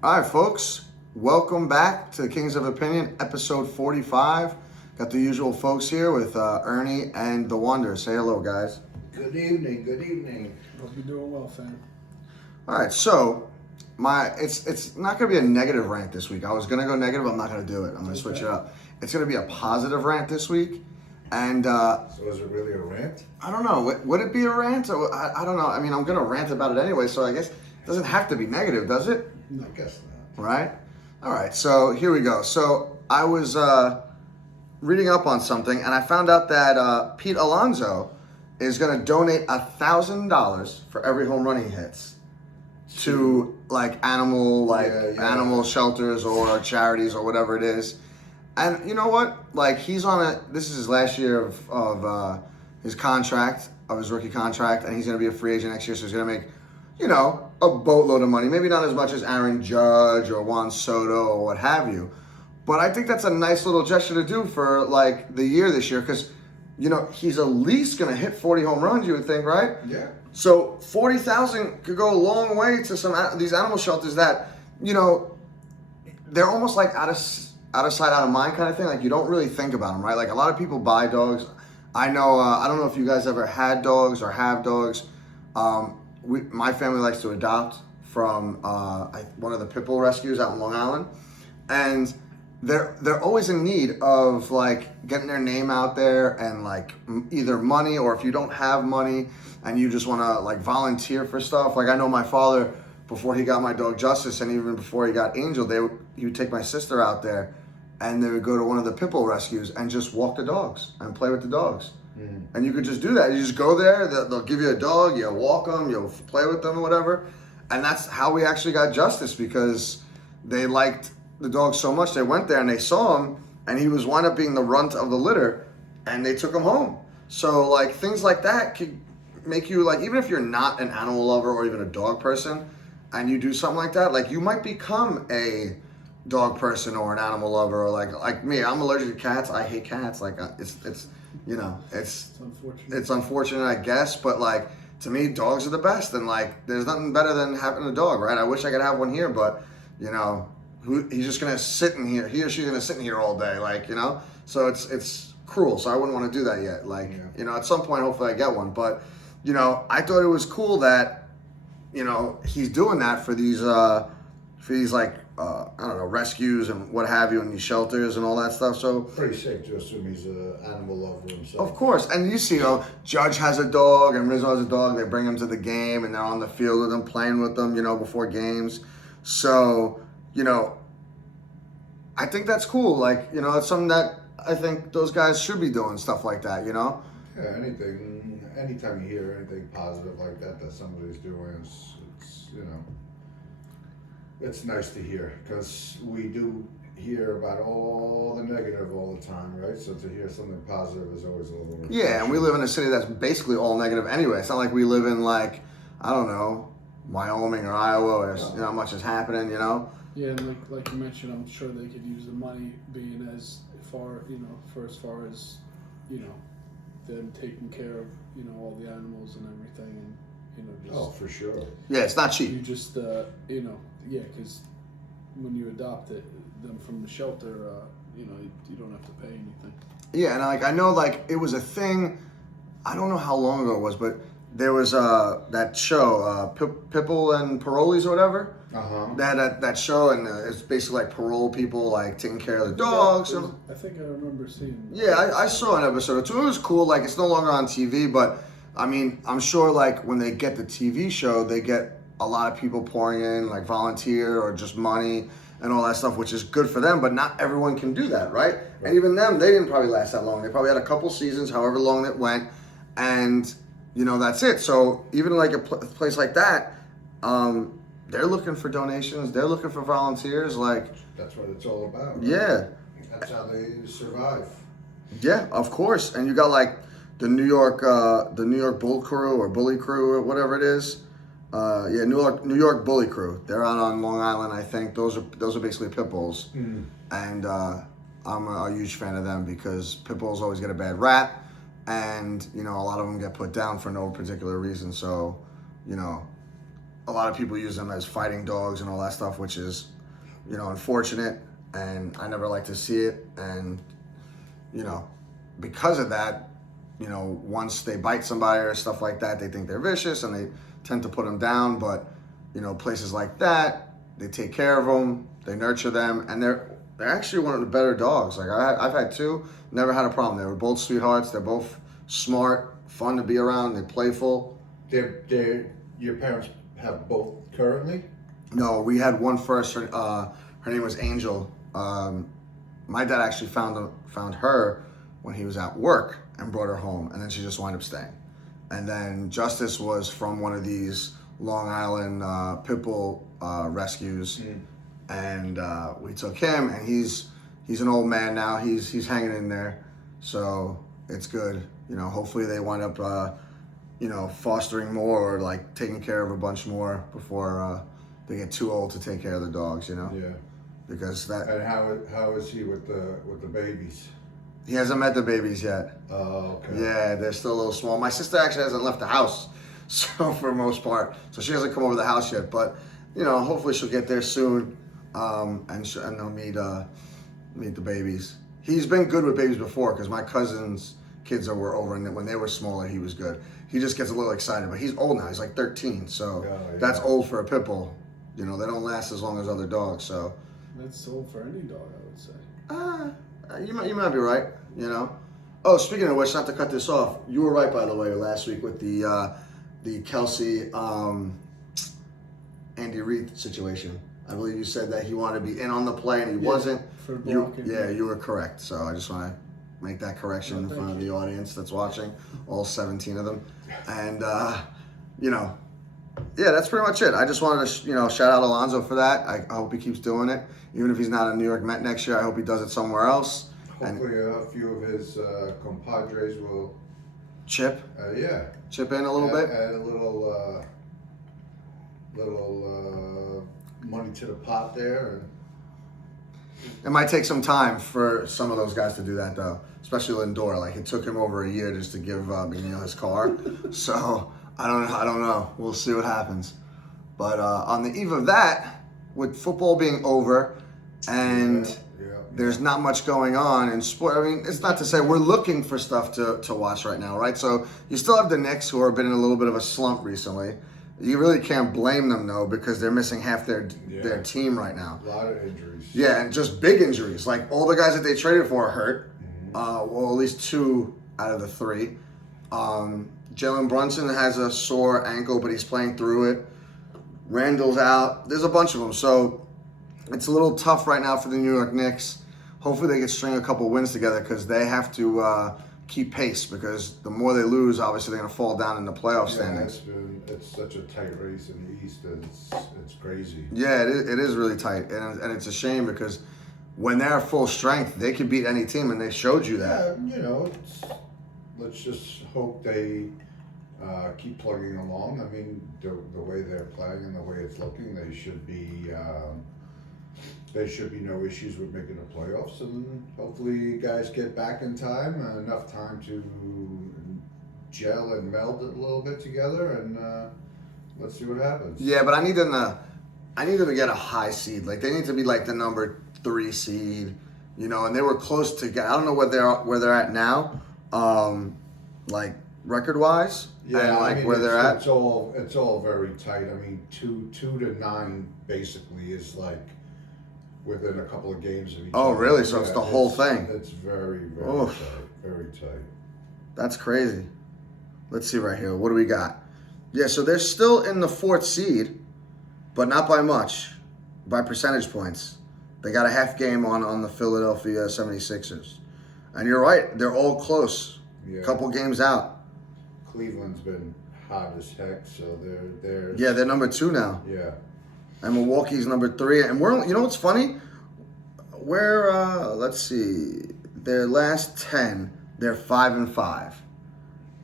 All right, folks, welcome back to Kings of Opinion, episode 45. Got the usual folks here with Ernie and The Wonder. Say hello, guys. Good evening, good evening. Hope you're doing well, fam. All right, so it's not going to be a negative rant this week. I was going to go negative. I'm not going to do it. I'm going to switch it up. It's going to be a positive rant this week. And So is it really a rant? I don't know. Would it be a rant? Or, I don't know. I mean, I'm going to rant about it anyway, so I guess it doesn't have to be negative, does it? No, I guess not. Right? All right, so here we go. So I was reading up on something, and I found out that Pete Alonso is going to donate $1,000 for every home run he hits to animal shelters or charities or whatever it is. And you know what? Like, this is his last year of his contract, of his rookie contract, and he's going to be a free agent next year, so he's going to make, a boatload of money. Maybe not as much as Aaron Judge or Juan Soto or what have you. But I think that's a nice little gesture to do for, the year this year, because, he's at least going to hit 40 home runs, you would think, right? Yeah. So 40,000 could go a long way to these animal shelters that, they're almost like out of sight, out of mind kind of thing. Like, you don't really think about them, right? Like, a lot of people buy dogs. I know, I don't know if you guys ever had dogs or have dogs. My family likes to adopt from one of the pit bull rescues out in Long Island. And they're always in need of, getting their name out there and, either money, or if you don't have money and you just want to, volunteer for stuff. Like, I know my father, before he got my dog Justice, and even before he got Angel, he would take my sister out there, and they would go to one of the pit bull rescues and just walk the dogs and play with the dogs. Mm. And you could just do that. You just go there, they'll give you a dog, you walk them, you'll play with them or whatever. And that's how we actually got Justice, because they liked the dog so much. They went there and they saw him, and he wound up being the runt of the litter, and they took him home. So, things like that could make you, even if you're not an animal lover or even a dog person, and you do something like that, you might become a dog person or an animal lover, or like me. I'm allergic to cats. I hate cats. It's unfortunate. It's unfortunate, I guess, but to me, dogs are the best, and there's nothing better than having a dog, right? I wish I could have one here, but he's just gonna sit in here. He or she's gonna sit in here all day, So it's cruel. So I wouldn't want to do that yet. At some point, hopefully I get one, but I thought it was cool that he's doing that for these I don't know, rescues and what have you, in these shelters and all that stuff. So Pretty safe to assume he's an animal lover himself. of course, and you see, Judge has a dog and Rizzo has a dog. They bring him to the game and they're on the field with them, playing with them, before games. So I think that's cool. It's something that I think those guys should be doing, stuff like that. Yeah, anytime you hear anything positive like that somebody's doing, it's nice to hear, because we do hear about all the negative all the time, right? So to hear something positive is always a little more. Yeah, and we live in a city that's basically all negative anyway. It's not like we live in I don't know, Wyoming or Iowa, or not much is happening, Yeah, and like you mentioned, I'm sure they could use the money being as far, as far as, them taking care of, all the animals and everything, and just. For sure. Yeah, it's not cheap. You just, because when you adopt them from the shelter, you don't have to pay anything. Yeah, and I know it was a thing. I don't know how long ago it was, but there was that show, Pipple and Parolees or whatever. Uh-huh. That show, and it's basically parole people taking care of the dogs. Yeah, I think I remember seeing. Yeah, I saw an episode or two. It was cool. It's no longer on TV, but I mean, I'm sure when they get the TV show, they get a lot of people pouring in, volunteer or just money and all that stuff, which is good for them, but not everyone can do that, right? And even them, they didn't probably last that long. They probably had a couple seasons, however long it went, and, that's it. So even a place like that, they're looking for donations. They're looking for volunteers. That's what it's all about. Right? Yeah. That's how they survive. Yeah, of course. And you got the New York Bull Crew or Bully Crew or whatever it is. New York Bully Crew. They're out on Long Island, I think. Those are basically pit bulls, and I'm a huge fan of them, because pit bulls always get a bad rap, and a lot of them get put down for no particular reason. So a lot of people use them as fighting dogs and all that stuff, which is, unfortunate. And I never like to see it. And, because of that, once they bite somebody or stuff like that, they think they're vicious and they tend to put them down. But, places like that, they take care of them, they nurture them, and they're actually one of the better dogs. Like I've had two, never had a problem. They were both sweethearts. They're both smart, fun to be around. They're playful. Your parents have both currently? No, we had one first. Her name was Angel. My dad actually found her when he was at work and brought her home, and then she just wound up staying. And then Justice was from one of these Long Island pit bull rescues, and we took him, and he's an old man now. He's hanging in there, so it's good. Hopefully they wind up fostering more or like taking care of a bunch more before they get too old to take care of the dogs. Yeah. Because that. And how is he with the babies? He hasn't met the babies yet. Oh, okay. Yeah, they're still a little small. My sister actually hasn't left the house, so for the most part, so she hasn't come over the house yet. But hopefully she'll get there soon, and they'll meet the babies. He's been good with babies before because my cousin's kids were over, and when they were smaller, he was good. He just gets a little excited, but he's old now. He's like 13, so that's old for a pit bull. They don't last as long as other dogs. So that's old for any dog, I would say. You might be right. Oh, speaking of which, not to cut this off, you were right, by the way, last week with the Kelsey Andy Reid situation. I believe you said that he wanted to be in on the play and he wasn't. For blocking. You were correct. So I just want to make that correction in front of the audience that's watching, all 17 of them. And that's pretty much it. I just wanted to shout out Alonso for that. I hope he keeps doing it. Even if he's not a New York Met next year, I hope he does it somewhere else. Hopefully a few of his compadres will chip in a little bit. Add a little money to the pot there. It might take some time for some of those guys to do that, though. Especially Lindor. Like, it took him over a year just to give his car. So I don't know. We'll see what happens. But on the eve of that, with football being over and there's not much going on in sport. I mean, it's not to say we're looking for stuff to watch right now, right? So you still have the Knicks, who have been in a little bit of a slump recently. You really can't blame them, though, because they're missing half their team right now. A lot of injuries. Yeah, and just big injuries. Like, all the guys that they traded for are hurt. Well, at least 2 out of the 3. Jalen Brunson has a sore ankle, but he's playing through it. Randall's out. There's a bunch of them. So it's a little tough right now for the New York Knicks. Hopefully they can string a couple wins together because they have to keep pace, because the more they lose, obviously they're going to fall down in the playoff standings. It's such a tight race in the East. It's crazy. Yeah, it is really tight. And it's a shame because when they're full strength, they can beat any team, and they showed you that. Yeah, let's just hope they keep plugging along. I mean, the way they're playing and the way it's looking, they should be. There should be no issues with making the playoffs, and hopefully guys get back in time, enough time to gel and meld it a little bit together, and let's see what happens. Yeah, but I need them to get a high seed. Like, they need to be like the number 3 seed, and they were close to get. I don't know where they're at now, like record wise. Yeah, and where they're at. It's all very tight. I mean, 2 to 9 basically is like within a couple of games of each other. Oh, really? So it's the whole thing. It's very, very tight. Very tight. That's crazy. Let's see right here. What do we got? Yeah, so they're still in the 4th seed, but not by much, by percentage points. They got a half game on the Philadelphia 76ers. And you're right, they're all close. Yeah. Couple games out. Cleveland's been hot as heck, so they're Yeah, they're number 2 now. Yeah. And Milwaukee's number 3. And we're, what's funny? We're, let's see, their last 10, they're 5-5.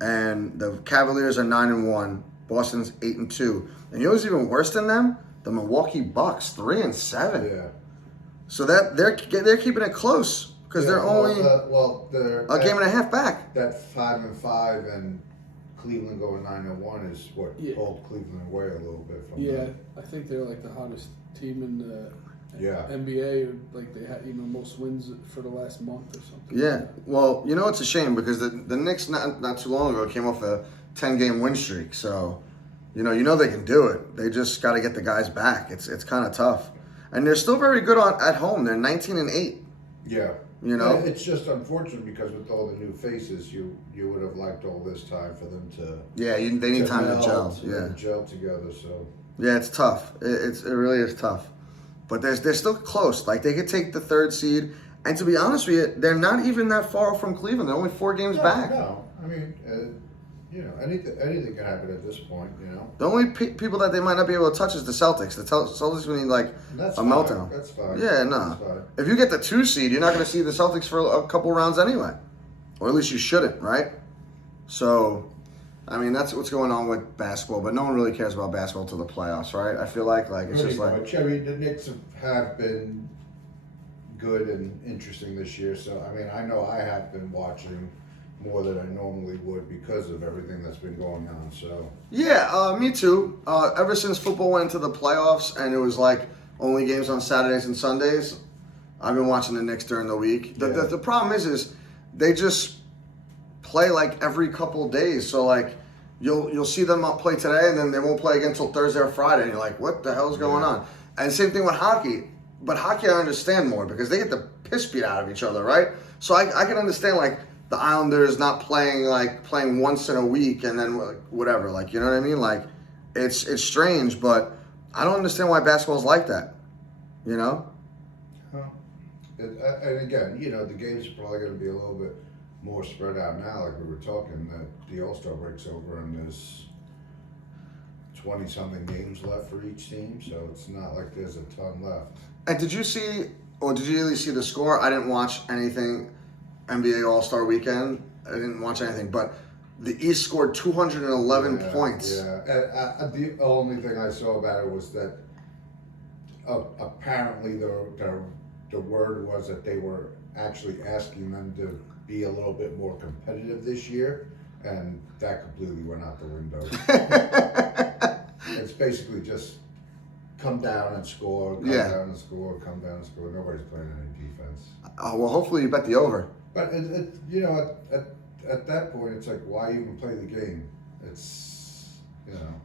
And the Cavaliers are 9-1. Boston's 8-2. And you know who's even worse than them? The Milwaukee Bucks, 3-7. Yeah. So that they're keeping it close because they're only they're a game and a half back. That 5-5 and Cleveland going 9-1 is what Yeah. pulled Cleveland away a little bit from Yeah, that. I think they're like the hottest team in the Yeah. NBA. Like they had, most wins for the last month or something. Yeah, well, it's a shame because the Knicks not too long ago came off a 10-game win streak. So, you know they can do it. They just got to get the guys back. It's kind of tough, and they're still very good at home. They're 19-8. Yeah. You know? Yeah, it's just unfortunate because with all the new faces, you would have liked all this time for them to. Yeah, they need time to gel. meld Yeah, and gel together. So. yeah, it's tough. It really is tough, but they're still close. Like they could take the 3rd seed, and to be honest with you, they're not even that far from Cleveland. They're only 4 games back. No, I mean, anything can happen at this point. The only people that they might not be able to touch is the Celtics. The Celtics will need like That's a fine. meltdown. That's fine. Yeah, no. That's fine. If you get the 2 seed, you're not going to see the Celtics for a couple rounds anyway, or at least you shouldn't, right? So, I mean, that's what's going on with basketball. But no one really cares about basketball till the playoffs, right? I feel like it's Pretty just like much. I mean, the Knicks have been good and interesting this year. So, I mean, I know I have been watching more than I normally would because of everything that's been going on. So yeah, me too. Ever since football went into the playoffs and it was like only games on Saturdays and Sundays, I've been watching the Knicks during the week. The problem is they just play like every couple days. So like you'll see them play today and then they won't play again until Thursday or Friday, and you're like, what the hell's going on? And same thing with hockey. But hockey I understand more because they get the piss beat out of each other, right? So I can understand like the Islanders not playing once in a week and then whatever, you know what I mean? Like it's strange, but I don't understand why basketball's like that, you know? and again, the games are probably going to be a little bit more spread out now. Like we were talking, that the All-Star break's over and there's 20-something games left for each team, so it's not like there's a ton left. And did you really see the score? I didn't watch anything NBA All-Star Weekend. I didn't watch anything, but the East scored 211 points. Yeah, and the only thing I saw about it was that apparently the word was that they were actually asking them to be a little bit more competitive this year, and that completely went out the window. It's basically just come down and score, come down and score, come down and score. Nobody's playing any defense. Oh, well, hopefully you bet the over. But at that point, it's like, why even play the game? It's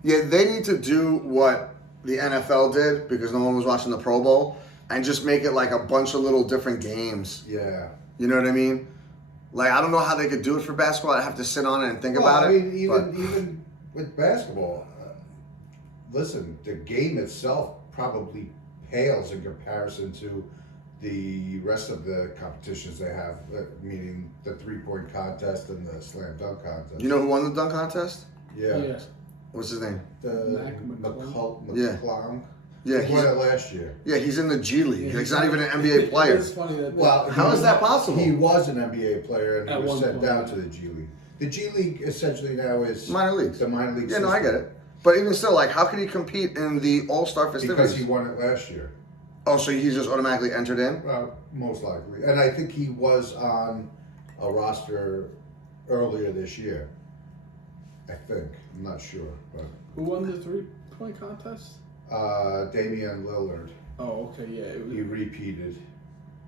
Yeah, they need to do what the NFL did because no one was watching the Pro Bowl and just make it like a bunch of little different games. Yeah. You know what I mean? Like, I don't know how they could do it for basketball. I'd have to sit on it and think about it. I mean, even with basketball, listen, the game itself probably pales in comparison to the rest of the competitions they have, meaning the 3-point contest and the slam dunk contest. You know who won the dunk contest? Yeah. What's his name? McClung. Yeah, he won it last year. Yeah, he's in the G League. He's not even an NBA player. It's funny that. Well, how is that possible? He was an NBA player and he At was one sent point, down to the G League. The G League essentially now is minor leagues. The minor league. Yeah, no, I get it. But even still, like, how can he compete in the All-Star festivities? Because he won it last year. Oh, so he's just automatically entered in? Most likely. And I think he was on a roster earlier this year. I think. I'm not sure. But Who won the 3-point contest? Damian Lillard. Oh, okay, yeah. He repeated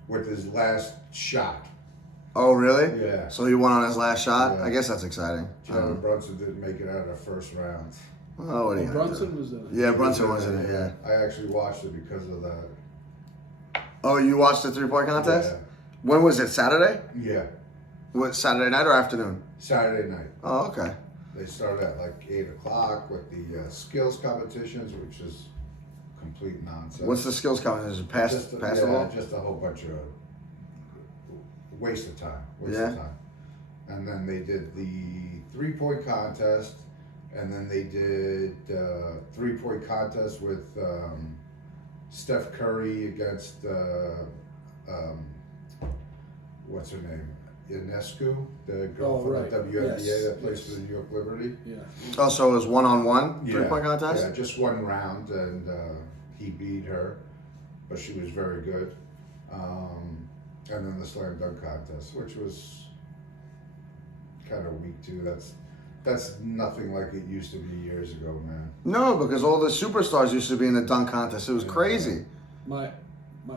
with his last shot. Oh, really? Yeah. So he won on his last shot? Yeah. I guess that's exciting. Jalen Brunson didn't make it out of the first round. Oh, what are you gonna Brunson do? was in it. Yeah, Brunson was in it, yeah. I actually watched it because of that. Oh, you watched the 3-point contest? Yeah. When was it? Saturday? Yeah. What, Saturday night or afternoon? Saturday night. Oh, okay. They started at like 8 o'clock with the skills competitions, which is complete nonsense. What's the skills competition? Pass the ball? Yeah, just a whole bunch of waste of time. Waste Yeah. of time. And then they did the 3-point contest, and then they did 3-point contest with Steph Curry against what's her name? Ionescu, the girl from right. the WNBA Yes. that plays for the New York Liberty. Yeah. Oh, so it was one-on-one 3-point contest? Yeah, just one round, and he beat her, but she was very good. And then the slam dunk contest, which was kind of weak too. That's nothing like it used to be years ago, man. No, because all the superstars used to be in the dunk contest. It was crazy. My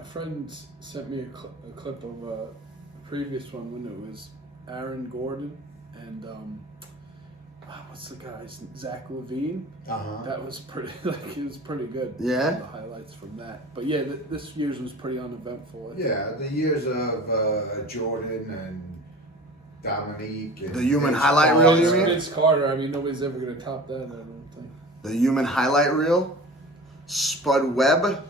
friends sent me a clip of a previous one when it was Aaron Gordon and what's the guy's Zach LaVine. That was pretty it was pretty good. Yeah. The highlights from that, but yeah, this year's was pretty uneventful. I think. Yeah, the years of Jordan and Dominique. And The human Vince highlight Carter. reel, you mean? Vince Carter. I mean, nobody's ever gonna top that. I don't think. The human highlight reel, Spud Webb.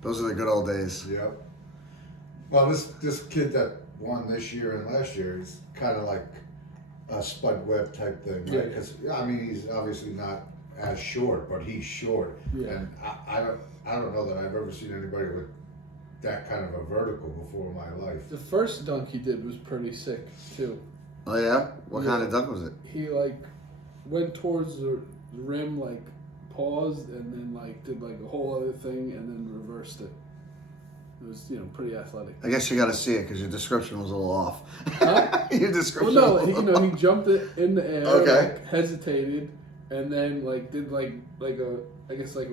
Those are the good old days. Yep. Well, this kid that won this year and last year is kind of like a Spud Webb type thing, right? Yeah. Because I mean, he's obviously not as short, but he's short, Yeah. and I don't know that I've ever seen anybody with that kind of a vertical before in my life. The first dunk he did was pretty sick too. Oh yeah? What Yeah. kind of dunk was it? He went towards the rim, paused, and then did a whole other thing, and then reversed it. It was pretty athletic. I guess you got to see it because your description was a little off. Huh? Your description. Well, was a no, little he jumped it in the air, Okay. hesitated, and then did a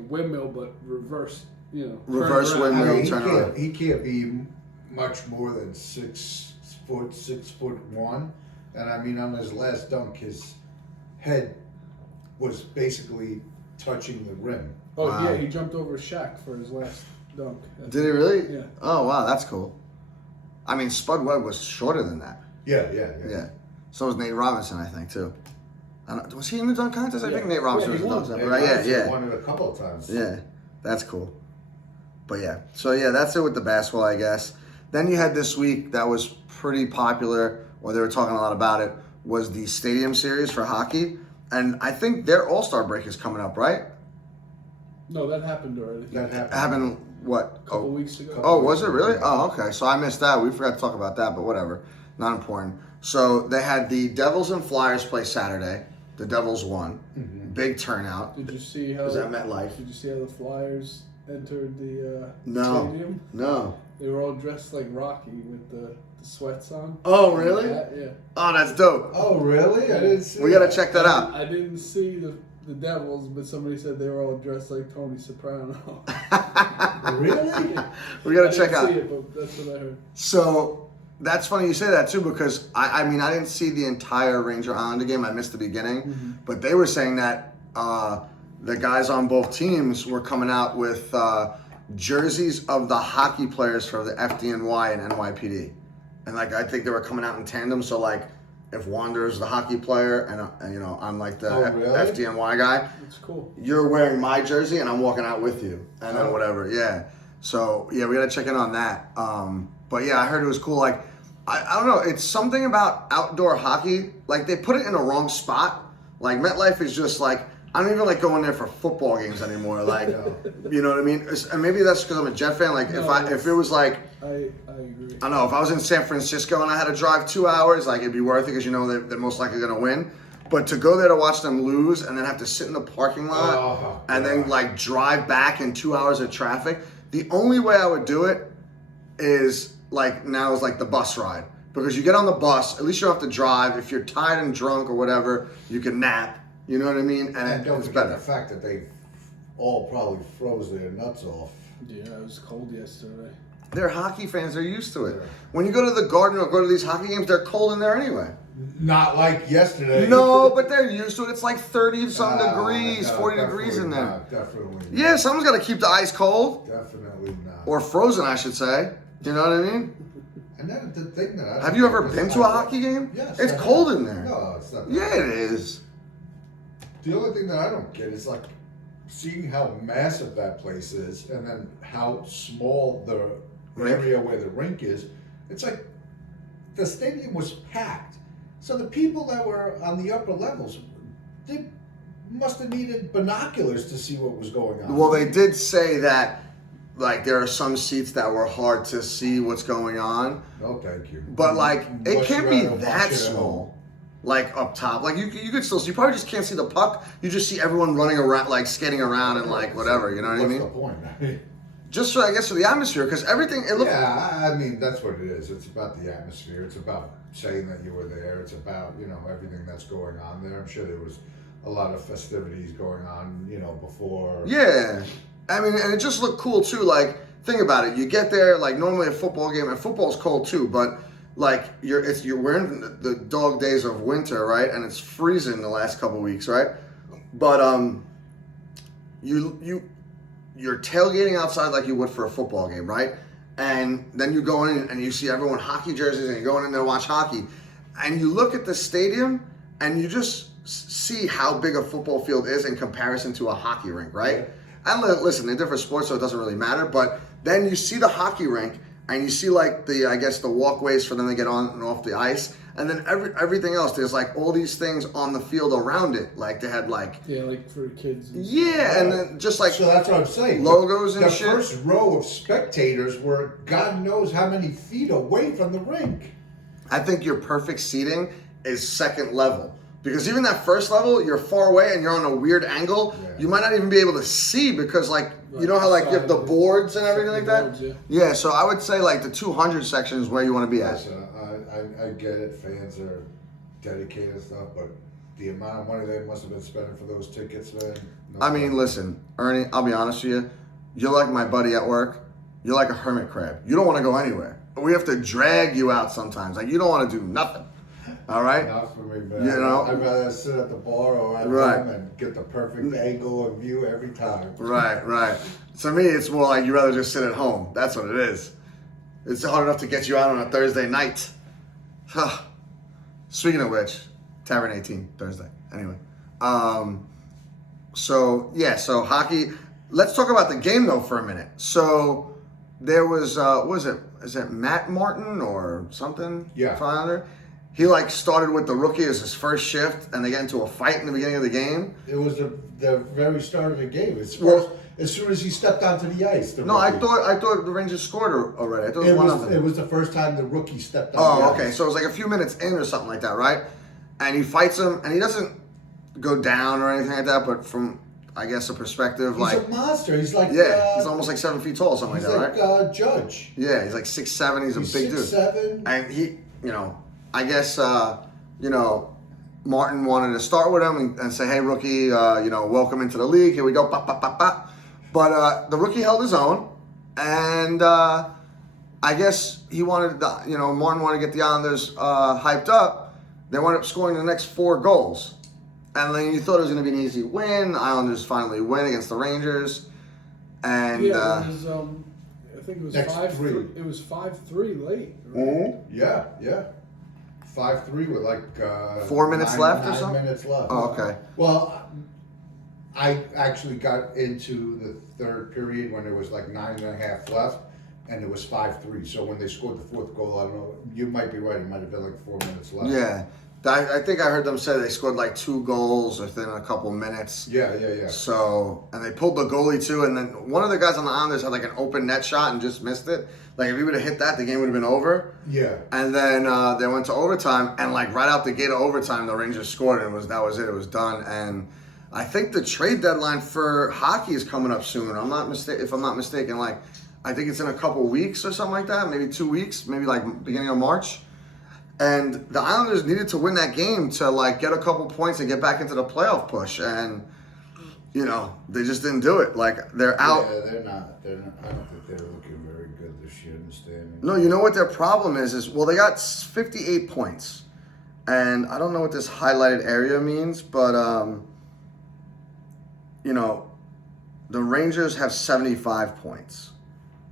windmill, but reversed. Reverse turned around. windmill. he turn can't around. he can't be much more than 6'1", and I mean on his last dunk, his head was basically touching the rim. Oh Wow. yeah, he jumped over Shaq for his last dunk. Did he really? Yeah. Oh wow, that's cool. I mean, Spud Webb was shorter than that. Yeah. Yeah. So was Nate Robinson, I think, too. Was he in the dunk contest? I Yeah. think Nate Robinson Yeah, was in he the won. dunk Nate contest. Right? Robinson Yeah. won it a couple of times. Yeah. That's cool. But yeah. So yeah, that's it with the basketball, I guess. Then you had this week that was pretty popular, or they were talking a lot about it, was the Stadium Series for hockey. And I think their All-Star break is coming up, right? No, that happened already. That happened. Happened, what? A couple weeks ago. Oh, was it really? Oh, okay. So I missed that. We forgot to talk about that, but whatever. Not important. So they had the Devils and Flyers play Saturday. The Devils won. Big turnout. Did you see how? Was that MetLife? Did you see how the Flyers entered the No. stadium? No. They were all dressed like Rocky with the sweats on. Oh, really? Yeah. Oh, that's dope. Oh, really? I didn't see We got to that. check that out. I didn't see the Devils, but somebody said they were all dressed like Tony Soprano. Really? We got I to check didn't out. see it, but that's what I heard. So that's funny you say that too, because I mean I didn't see the entire Ranger Islander game. I missed the beginning, but they were saying that the guys on both teams were coming out with jerseys of the hockey players for the FDNY and NYPD, and I think they were coming out in tandem. So if Wander's the hockey player and I'm the Oh, really? FDNY guy, It's cool. you're wearing my jersey and I'm walking out with you, and then whatever. Yeah. So yeah, we gotta check in on that. But yeah, I heard it was cool. I don't know. It's something about outdoor hockey. They put it in the wrong spot. MetLife is just I don't even going there for football games anymore. You know what I mean? And maybe that's because I'm a Jet fan. If it was I agree. I don't know, if I was in San Francisco and I had to drive 2 hours, it'd be worth it because they're most likely gonna win. But to go there to watch them lose and then have to sit in the parking lot and then drive back in 2 hours of traffic, the only way I would do it is the bus ride. Because you get on the bus, at least you don't have to drive. If you're tired and drunk or whatever, you can nap. You know what I mean? And don't it's forget better. the fact that they all probably froze their nuts off. Yeah, it was cold yesterday. They're hockey fans. They're used to it. When you go to the Garden or go to these hockey games, they're cold in there anyway. Not like yesterday. No, but they're used to it. It's 30-some No, degrees, no, 40 degrees in there. Not, definitely not. Yeah, someone's got to keep the ice cold. Definitely not. Or frozen, I should say. You know what I mean? And then the thing that Have you ever been to a hockey game? Yes. It's I have. cold in there. No, it's not. Yeah, it is. The only thing that I don't get is seeing how massive that place is and then how small the Rink? area where the rink is. It's the stadium was packed. So the people that were on the upper levels, they must have needed binoculars to see what was going on. Well, they did say that there are some seats that were hard to see what's going on. No, thank you. But it Unless can't you're be at a that function at home. small. Up top. You could still see. You probably just can't see the puck. You just see everyone running around, skating around and whatever. You know what I mean? What's the point? just for, I guess, for the atmosphere, because everything, it looked. Yeah, I mean, that's what it is. It's about the atmosphere. It's about saying that you were there. It's about, everything that's going on there. I'm sure there was a lot of festivities going on, before. Yeah. I mean, and it just looked cool, too. Like, think about it. You get there, like, normally a football game, and football's cold, too, but, like, we're in the dog days of winter, right? And it's freezing the last couple weeks, right? But, you're tailgating outside like you would for a football game, right? And then you go in and you see everyone hockey jerseys and you're going in there to watch hockey. And you look at the stadium and you just see how big a football field is in comparison to a hockey rink, right? And listen, they're different sports, so it doesn't really matter. But then you see the hockey rink and you see like the walkways for them to get on and off the ice. And then everything else, there's like all these things on the field around it. Like they had like... Yeah, like for kids. And then just like... So that's what I'm saying. Logos and the shit. The first row of spectators were God knows how many feet away from the rink. I think your perfect seating is second level. Because even that first level, you're far away and you're on a weird angle. Yeah. You might not even be able to see because like, you know how like you have the boards and everything like that? Boards, yeah, so I would say like the 200 section is where you want to be at. I get it. Fans are dedicated and stuff, but the amount of money they must have been spending for those tickets, man. I mean, listen, Ernie, I'll be honest with you. You're like my buddy at work. You're like a hermit crab. You don't want to go anywhere. We have to drag you out sometimes. Like, you don't want to do nothing. All right? Not for me, man. I'd rather sit at the bar or at home and get the perfect angle of view every time. Right. To me, it's more like you'd rather just sit at home. That's what it is. It's hard enough to get you out on a Thursday night. Speaking of which, Tavern 18, Thursday. Anyway. So hockey. Let's talk about the game, though, for a minute. So there was, is it Matt Martin or something? Yeah. 500? He like started with the rookie as his first shift, and they get into a fight in the beginning of the game. It was the very start of the game. As soon as he stepped onto the ice. I thought the Rangers scored already. I thought it was 1-0. It was the first time the rookie stepped on the ice. Okay. So it was like a few minutes in or something like that, right? And he fights him, and he doesn't go down or anything like that, but from, I guess, a perspective, he's a monster. He's like... he's almost like 7 feet tall, something like that, right? He's like Judge. Yeah, he's like 6'7". He's a big dude. 6'7". And he, I guess, Martin wanted to start with him and say, hey, rookie, welcome into the league. Here we go. Pop, pop, pop, pop. But the rookie held his own. And I guess he wanted, Martin wanted to get the Islanders hyped up. They wound up scoring the next 4 goals. And then you thought it was going to be an easy win. The Islanders finally win against the Rangers. And it was, I think it was 5-3. It was 5-3 late. Right? Mm-hmm. Yeah. 5-3 with like 4 minutes left or something? 9 minutes left. Oh, okay. Well, I actually got into the third period when there was like 9.5 left, and it was 5-3. So when they scored the 4th goal, I don't know. You might be right. It might have been like 4 minutes left. Yeah. I think I heard them say they scored like 2 goals within a couple minutes. Yeah. So, and they pulled the goalie too, and then one of the guys on the Islanders had like an open net shot and just missed it. Like if he would have hit that, the game would have been over. Yeah. And then they went to overtime, and like right out the gate of overtime, the Rangers scored, and that was it. It was done. And I think the trade deadline for hockey is coming up soon. If I'm not mistaken, like I think it's in a couple weeks or something like that, maybe 2 weeks, maybe like beginning of March. And the Islanders needed to win that game to like get a couple points and get back into the playoff push, and they just didn't do it. Like they're out. Yeah, they're not. I don't think they're looking very good this year in the standings. No, you know what their problem is they got 58 points, and I don't know what this highlighted area means, but the Rangers have 75 points.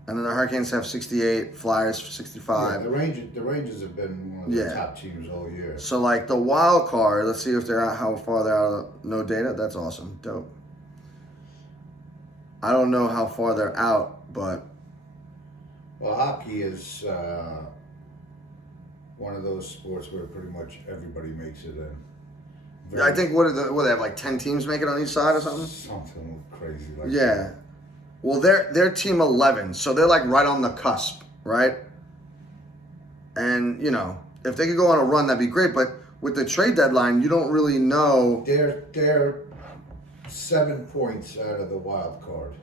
And then the Hurricanes have 68, Flyers 65. Yeah, the Rangers have been one of the top teams all year. So like the wild card, let's see if they're out, how far they're out of no data. That's awesome. Dope. I don't know how far they're out, but well, hockey is one of those sports where pretty much everybody makes it in. I think what they have like 10 teams make it on each side or something? Something crazy like that. Yeah. Well, they're team 11, so they're like right on the cusp, right? And, if they could go on a run, that'd be great. But with the trade deadline, you don't really know. They're 7 points out of the wild card.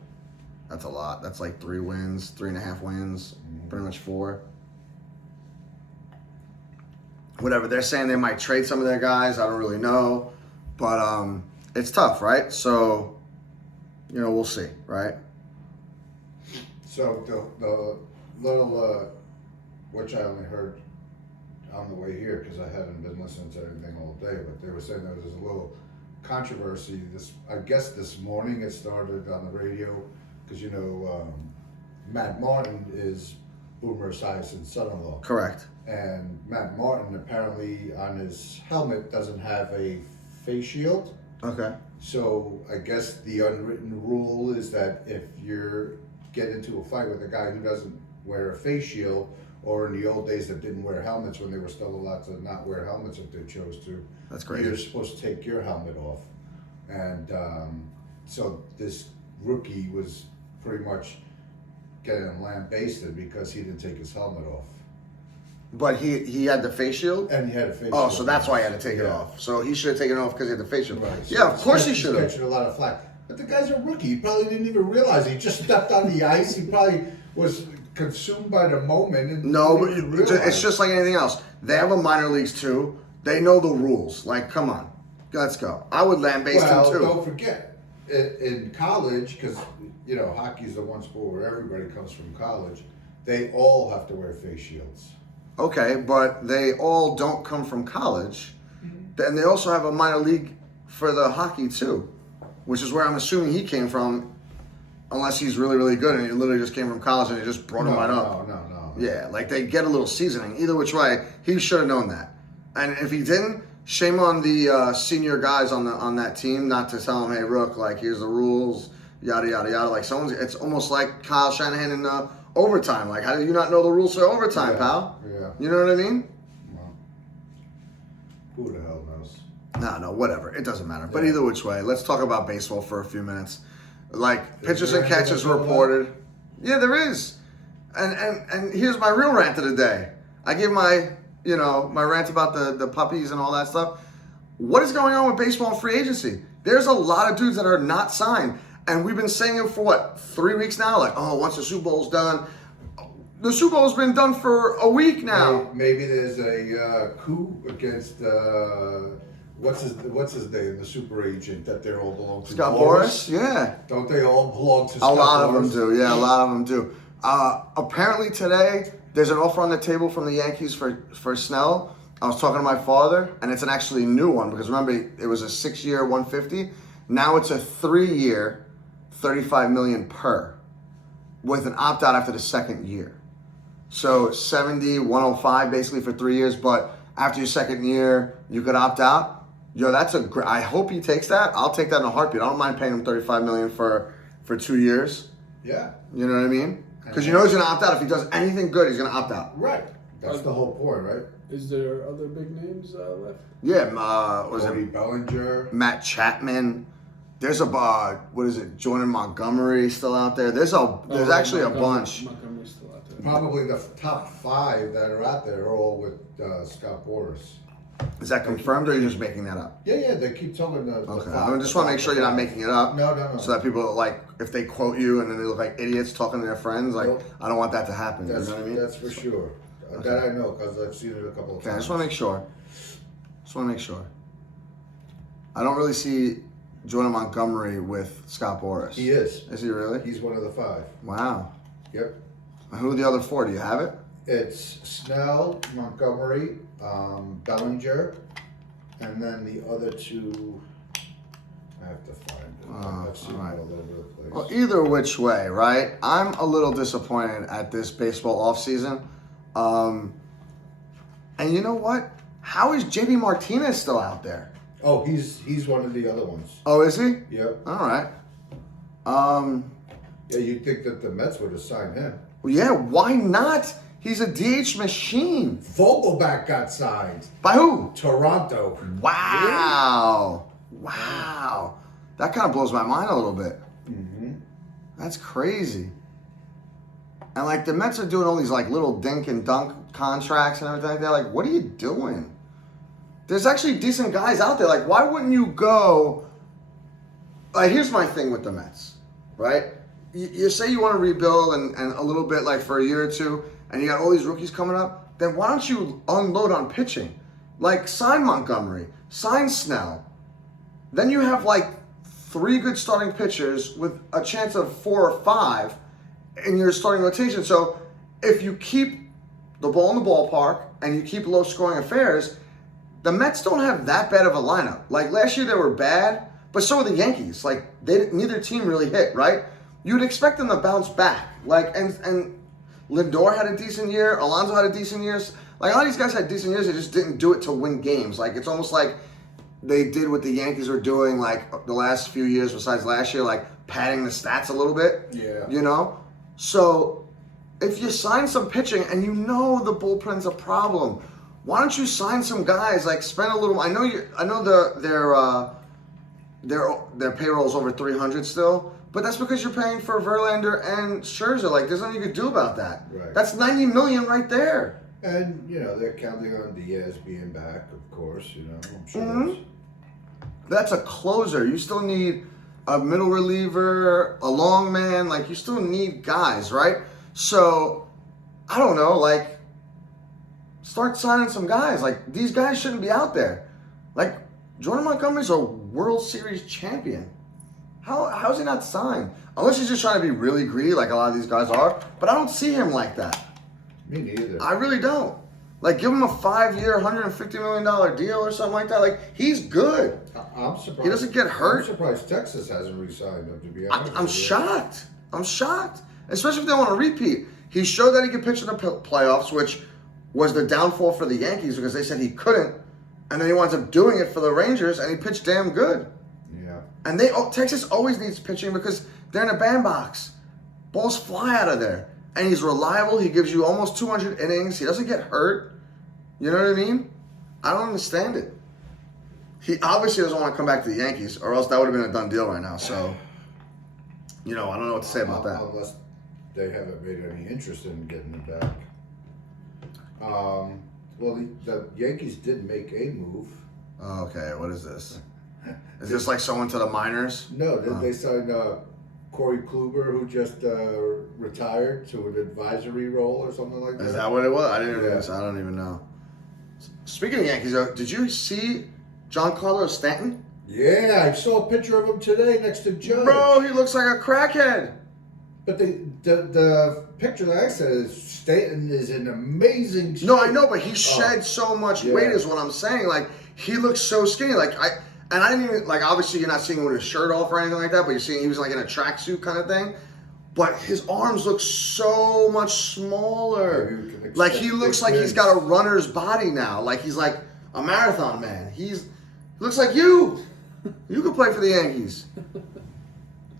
That's a lot. That's like 3 wins, 3.5 wins, pretty much 4. Whatever. They're saying they might trade some of their guys. I don't really know. But it's tough, right? So, we'll see, right? So the little, which I only heard on the way here because I hadn't been listening to anything all day, but they were saying there was a little controversy. I guess this morning it started on the radio because Matt Martin is Boomer Esiason's son-in-law. Correct. And Matt Martin apparently on his helmet doesn't have a face shield. Okay. So I guess the unwritten rule is that if you're get into a fight with a guy who doesn't wear a face shield, or in the old days that didn't wear helmets when they were still allowed to not wear helmets if they chose to. That's crazy. You're supposed to take your helmet off. And so this rookie was pretty much getting lambasted because he didn't take his helmet off. But he had the face shield? And he had a face shield. Oh, so that's why he had to take it off. So he should have taken it off because he had the face shield. Right. Yeah, of course he should have. He's catching a lot of flack. But the guy's a rookie. He probably didn't even realize it. He just stepped on the ice. He probably was consumed by the moment. And No, but didn't realize. it's just like anything else. They have a minor leagues too. They know the rules. Like, come on. Let's go. I would lambaste him too. Don't forget, in college, because, hockey's the one sport where everybody comes from college, they all have to wear face shields. Okay, but they all don't come from college. And they also have a minor league for the hockey too, which is where I'm assuming he came from, unless he's really, really good and he literally just came from college and they just brought him right up. No. Yeah, like they get a little seasoning. Either which way, he should have known that. And if he didn't, shame on the senior guys on that team not to tell him, hey, Rook, like, here's the rules, yada, yada, yada. Like, it's almost like Kyle Shanahan in overtime. Like, how do you not know the rules for overtime, pal? Yeah. You know what I mean? Well, who the hell knows? No, whatever. It doesn't matter. But either which way, let's talk about baseball for a few minutes. Like, pitchers and catchers reported. Yeah, there is. And here's my real rant of the day. I gave my rant about the puppies and all that stuff. What is going on with baseball and free agency? There's a lot of dudes that are not signed. And we've been saying it for 3 weeks now? Like, once the Super Bowl's done. The Super Bowl's been done for a week now. Maybe there's a coup against what's his name, the super agent that they all belong to. Scott Boras? Yeah. Don't they all belong to Scott A lot of Boras? them do. Yeah, a lot of them do. Apparently today, there's an offer on the table from the Yankees for Snell. I was talking to my father, and it's an actually new one because remember, it was a 6-year, $150. Now it's a 3-year, $35 million per, with an opt-out after the second year. So 70, 105 basically for 3 years, but after your second year, you could opt out. That's a great. I hope he takes that. I'll take that in a heartbeat. I don't mind paying him $35 million for 2 years. Yeah. You know what I mean? Because he's gonna opt out. If he does anything good, he's gonna opt out. Right. That's the whole point, right? Is there other big names left? Yeah. Was Cody it Bellinger? Matt Chapman? There's Jordan Montgomery still out there. There's actually a bunch. Montgomery's still out there. Probably the top 5 that are out there are all with Scott Boras. Is that confirmed or are you just making that up? Yeah, they keep telling the Okay. I just want to make sure you're not making it up. No. So that people, like, if they quote you and then they look like idiots talking to their friends, like, Nope. I don't want that to happen. That's, you know what I mean? that's for sure. That I know because I've seen it a couple of Okay, I times. just want to make sure. I don't really see Jordan Montgomery with Scott Boras. He is. Is he really? He's one of the 5. Wow. Yep. Who are the other 4? Do you have it? It's Snell, Montgomery, Bellinger, and then the other 2. I have to find it. I've seen it all over the place. Well, either which way, right? I'm a little disappointed at this baseball offseason. And you know what? How is JD Martinez still out there? Oh, he's one of the other ones. Oh, is he? Yep. All right. Yeah, you'd think that the Mets would have signed him. Well, yeah, why not? He's a DH machine. Vogelback got signed. By who? Toronto. Wow. Wow. That kind of blows my mind a little bit. Mm-hmm. That's crazy. And like the Mets are doing all these like little dink and dunk contracts and everything like that. Like, what are you doing? There's actually decent guys out there. Like, why wouldn't you go? Like, here's my thing with the Mets, right? you say you want to rebuild and a little bit like for a year or two, and you got all these rookies coming up, then why don't you unload on pitching? Like sign Montgomery, sign Snell. Then you have like 3 good starting pitchers with a chance of 4 or 5 in your starting rotation. So if you keep the ball in the ballpark and you keep low scoring affairs, the Mets don't have that bad of a lineup. Like last year they were bad, but so were the Yankees. Like neither team really hit, right? You'd expect them to bounce back. Like and Lindor had a decent year, Alonso had a decent year. Like all these guys had decent years, they just didn't do it to win games. Like it's almost like they did what the Yankees were doing like the last few years besides last year, like padding the stats a little bit. Yeah. You know? So if you sign some pitching and you know the bullpen's a problem, why don't you sign some guys? Like spend a little. I know their payroll's over 300 still, but that's because you're paying for Verlander and Scherzer. Like there's nothing you could do about that. Right. That's $90 million right there. And they're counting on Diaz being back, of course. I'm sure. Mm-hmm. That's a closer. You still need a middle reliever, a long man. Like you still need guys, right? So I don't know. Like start signing some guys. Like these guys shouldn't be out there. Like Jordan Montgomery's a World Series champion. How's he not signed? Unless he's just trying to be really greedy, like a lot of these guys are. But I don't see him like that. Me neither. I really don't. Like, give him a 5-year, $150 million deal or something like that. Like, he's good. I'm surprised. He doesn't get hurt. I'm surprised Texas hasn't re-signed him, to be honest. I'm shocked. I'm shocked. Especially if they want to repeat. He showed that he could pitch in the playoffs, which was the downfall for the Yankees because they said he couldn't. And then he winds up doing it for the Rangers, and he pitched damn good. Yeah. And Texas always needs pitching because they're in a bandbox. Balls fly out of there. And he's reliable. He gives you almost 200 innings. He doesn't get hurt. You know what I mean? I don't understand it. He obviously doesn't want to come back to the Yankees, or else that would have been a done deal right now. So, I don't know what to say about that. Unless they haven't made any interest in getting him back. Well, the Yankees did make a move. Okay, what is this? Is this like someone to the minors? No, they signed Corey Kluber, who just retired, to an advisory role or something like that. Is that what it was? I didn't even. Yeah. I don't even know. Speaking of Yankees, did you see Giancarlo Stanton? Yeah, I saw a picture of him today next to Judge. Bro, he looks like a crackhead. But the picture that I said is Stanton is in amazing shape. No, I know, but he shed so much weight is what I'm saying. Like, he looks so skinny. Like, I didn't even, like, obviously you're not seeing him with his shirt off or anything like that, but you're seeing he was like in a tracksuit kind of thing. But his arms look so much smaller. Like, he looks like he's got a runner's body now. Like, he's like a marathon man. He looks like you. You could play for the Yankees.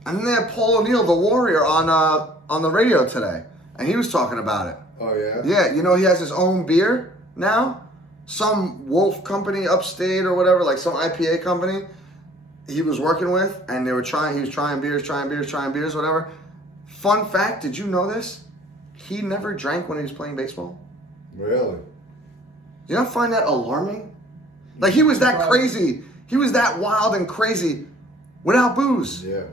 And then they had Paul O'Neill, the Warrior, on the radio today. And he was talking about it. Oh, yeah? Yeah, he has his own beer now. Some Wolf company upstate or whatever, like some IPA company he was working with. And he was trying beers, whatever. Fun fact, did you know this? He never drank when he was playing baseball. Really? You don't find that alarming? Like, he was that crazy. He was that wild and crazy without booze. Yeah.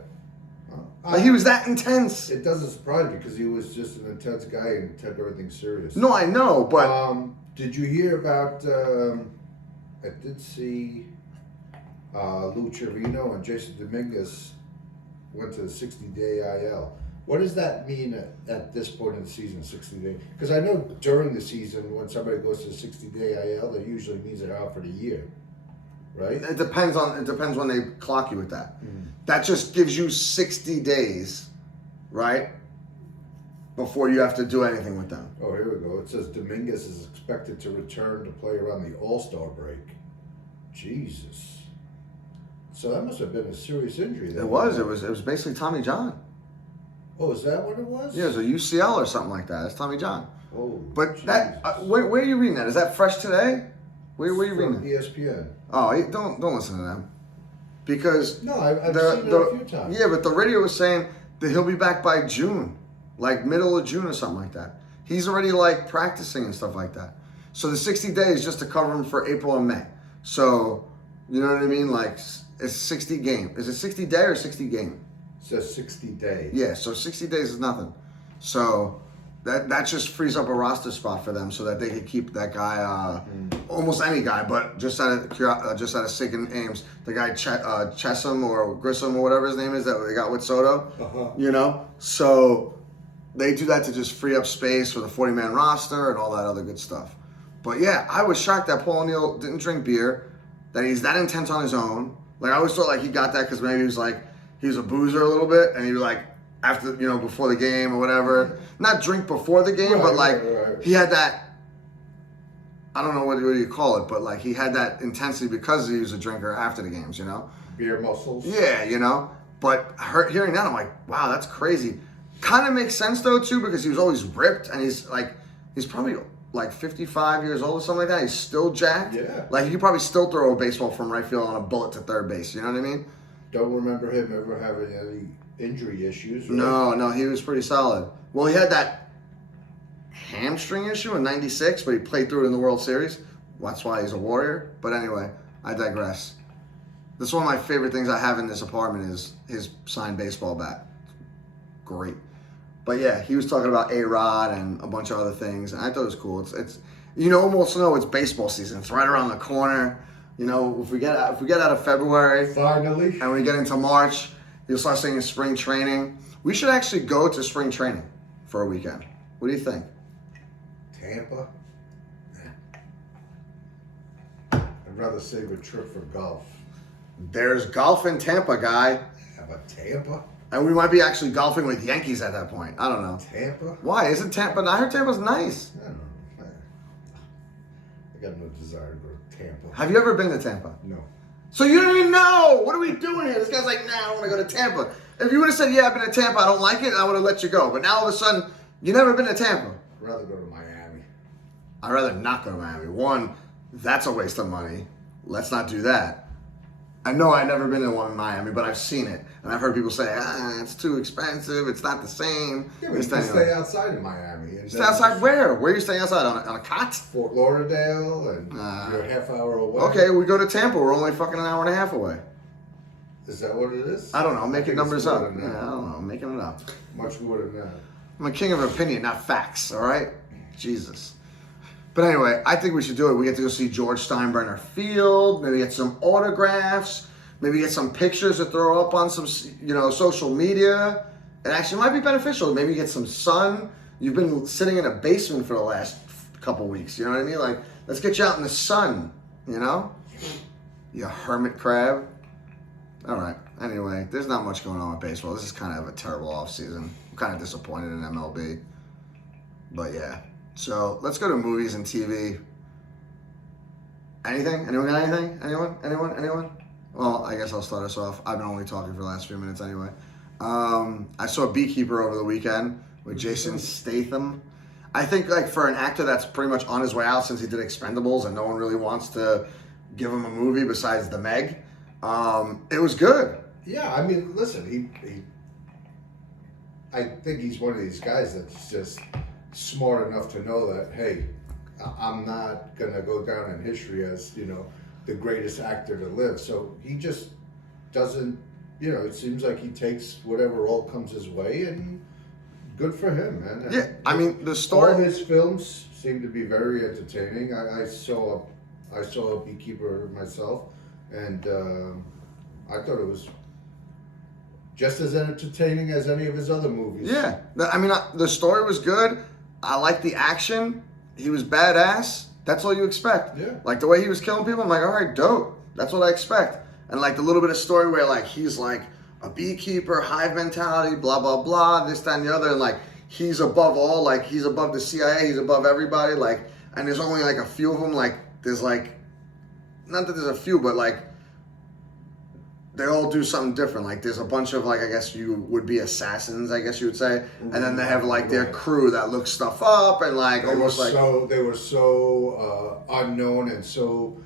Like, he was that intense. It doesn't surprise me because he was just an intense guy and took everything serious. No, I know, but... did you hear about... I did see Lou Trevino and Jason Dominguez went to the 60-day IL. What does that mean at this point in the season, 60 days? Because I know during the season, when somebody goes to the 60-day IL, that usually means they're out for the year, right? It depends when they clock you with that. Mm-hmm. That just gives you 60 days, right? Before you have to do anything with them. Oh, here we go. It says Dominguez is expected to return to play around the All-Star break. Jesus. So that must have been a serious injury. It was basically Tommy John. Oh, is that what it was? Yeah, it was a UCL or something like that. It's Tommy John. Oh, But Jesus. that, where are you reading that? Is that fresh today? Where are you reading From it? ESPN. Oh, don't listen to them. Because No, I've seen it a few times. Yeah, but the radio was saying that he'll be back by June, like middle of June or something like that. He's already like practicing and stuff like that. So the 60 days just to cover him for April and May. So, you know what I mean? Like, it's 60 game. Is it 60 day or 60 game? says 60 days. Yeah, so 60 days is nothing. So that just frees up a roster spot for them so that they can keep that guy, almost any guy, but just out of sick and aims, the guy Chesham or Grissom or whatever his name is that they got with Soto. You know, so they do that to just free up space for the 40-man roster and all that other good stuff. But yeah, I was shocked that Paul O'Neill didn't drink beer, that he's that intense on his own. Like I always thought, like he got that because maybe he was a boozer a little bit, and he was like after before the game or whatever, not drink before the game, but like he had that. I don't know what do you call it, but like he had that intensity because he was a drinker after the games, Beer muscles. Yeah, But hearing that, I'm like, wow, that's crazy. Kind of makes sense though too because he was always ripped, and he's probably like 55 years old or something like that. He's still jacked. Yeah. Like he could probably still throw a baseball from right field on a bullet to third base. You know what I mean? Don't remember him ever having any injury issues. Right? No, he was pretty solid. Well, he had that hamstring issue in '96, but he played through it in the World Series. That's why he's a Warrior. But anyway, I digress. That's one of my favorite things I have in this apartment is his signed baseball bat. Great. But yeah, he was talking about A-Rod and a bunch of other things, and I thought it was cool. It's almost it's baseball season. It's right around the corner. If we get out of February, finally, and we get into March, you'll start seeing spring training. We should actually go to spring training for a weekend. What do you think? Tampa? I'd rather save a trip for golf. There's golf in Tampa, guy. How about Tampa? And we might be actually golfing with Yankees at that point. I don't know. Tampa? Why? Isn't Tampa? I heard Tampa's nice. I don't know. I got no desire to go to Tampa. Have you ever been to Tampa? No. So you don't even know. What are we doing here? This guy's like, nah, I want to go to Tampa. If you would have said, yeah, I've been to Tampa, I don't like it, I would have let you go. But now all of a sudden, you never been to Tampa. I'd rather go to Miami. I'd rather not go to Miami. One, that's a waste of money. Let's not do that. I know I've never been to one in Miami, but I've seen it. And I've heard people say, it's too expensive. It's not the same. Yeah, but you can stay outside in Miami. And stay outside where? Where are you staying outside? On a cot? Fort Lauderdale, and you're a half hour away. Okay, we go to Tampa. We're only fucking an hour and a half away. Is that what it is? I don't know. I'm making numbers up. Yeah, I don't know. I'm making it up. Much more than that. I'm a king of opinion, not facts, all right? Jesus. But anyway, I think we should do it. We get to go see George Steinbrenner Field, maybe get some autographs, maybe get some pictures to throw up on some, social media. It actually might be beneficial. Maybe get some sun. You've been sitting in a basement for the last couple weeks, you know what I mean? Like, let's get you out in the sun, You hermit crab. All right. Anyway, there's not much going on with baseball. This is kind of a terrible offseason. I'm kind of disappointed in MLB. But yeah. So let's go to movies and TV. Anything? Anyone got anything? Anyone? Well, I guess I'll start us off. I've been only talking for the last few minutes anyway. I saw Beekeeper over the weekend with Jason Statham. I think for an actor that's pretty much on his way out since he did Expendables and no one really wants to give him a movie besides The Meg. It was good. Yeah, I mean, listen, I think he's one of these guys that's just smart enough to know that, hey, I'm not going to go down in history as, the greatest actor to live. So he just doesn't, it seems like he takes whatever role comes his way, and good for him, man. Yeah, I mean, the story... All his films seem to be very entertaining. I saw Beekeeper myself, and I thought it was just as entertaining as any of his other movies. Yeah. I mean, the story was good. I liked the action. He was badass. That's all you expect. Yeah. Like, the way he was killing people, I'm like, all right, dope. That's what I expect. And, the little bit of story where, he's, a beekeeper, hive mentality, blah, blah, blah, this, that, and the other. And, he's above all. He's above the CIA. He's above everybody. And there's only, a few of them. There's, not that there's a few, but, they all do something different. There's a bunch of, I guess you would be assassins, I guess you would say. And then they have, their crew that looks stuff up and, They were so unknown and so...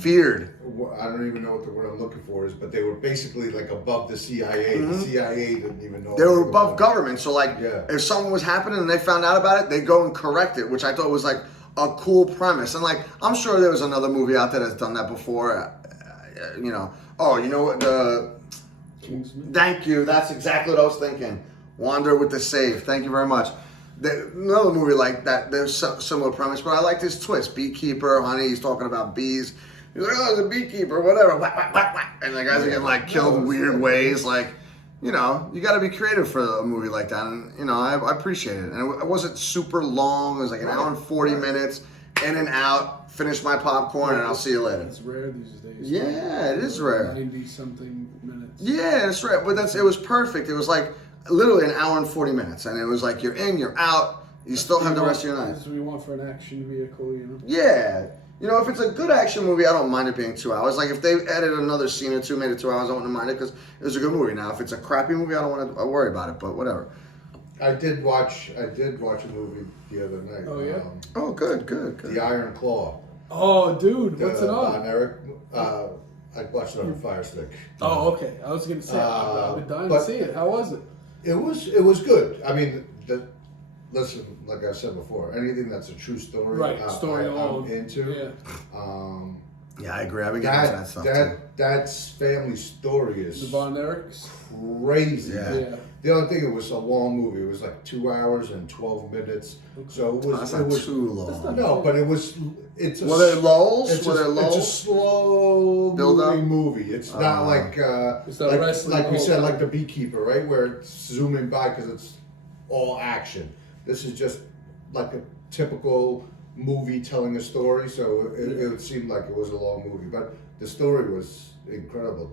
feared. I don't even know what the word I'm looking for is, but they were basically, above the CIA. Mm-hmm. The CIA didn't even know. They were above government. So, yeah. If something was happening and they found out about it, they'd go and correct it, which I thought was, a cool premise. And, I'm sure there was another movie out there that's done that before, Oh, you know what? Kingsman. Thank you. That's exactly what I was thinking. Wander with the Save. Thank you very much. Another movie like that, there's similar premise, but I like this twist. Beekeeper, honey, he's talking about bees. He's like, oh, it's a beekeeper, whatever. Whack, whack, whack, whack. And the guys are getting like killed in weird ways. Like, you know, you got to be creative for a movie like that. And, you know, I appreciate it. And it wasn't super long. It was like an hour and 40 minutes, in and out, finish my popcorn, and I'll see you later. It's rare these days. Yeah, it is rare. 90-something minutes. Yeah, that's right. But it was perfect. It was like literally an hour and 40 minutes. And it was like you're in, you're out. You still have the rest of your night. That's what we want for an action vehicle, you know? Yeah. You know, if it's a good action movie, I don't mind it being 2 hours. Like, if they added another scene or two, made it 2 hours, I wouldn't mind it because it was a good movie. Now, if it's a crappy movie, I don't want to worry about it, but whatever. I did watch a movie the other night. Oh, yeah? Oh, good. The Iron Claw. Oh, dude, what's it on? Von Eric. I watched it on a Fire Stick. Oh, okay. I was gonna say I've been dying to see it. How was it? It was good. I mean, listen, like I said before, anything that's a true story, Right, story alone. I'm into. Yeah. Yeah, I agree. I've been getting into that stuff, too. That's family story The is Von Erichs. crazy. Yeah. The only thing, it was a long movie. It was like 2 hours and 12 minutes. So it was. That's it not was too long. That's not- no, but it was. It's a. Were there lulls? It's Were there a lulls? slow Build up? movie. It's not like It's not wrestling like the we whole said, time. like The Beekeeper, right? Where it's zooming by because it's all action. This is just like a typical movie telling a story. So it seemed like it was a long movie, but the story was incredible.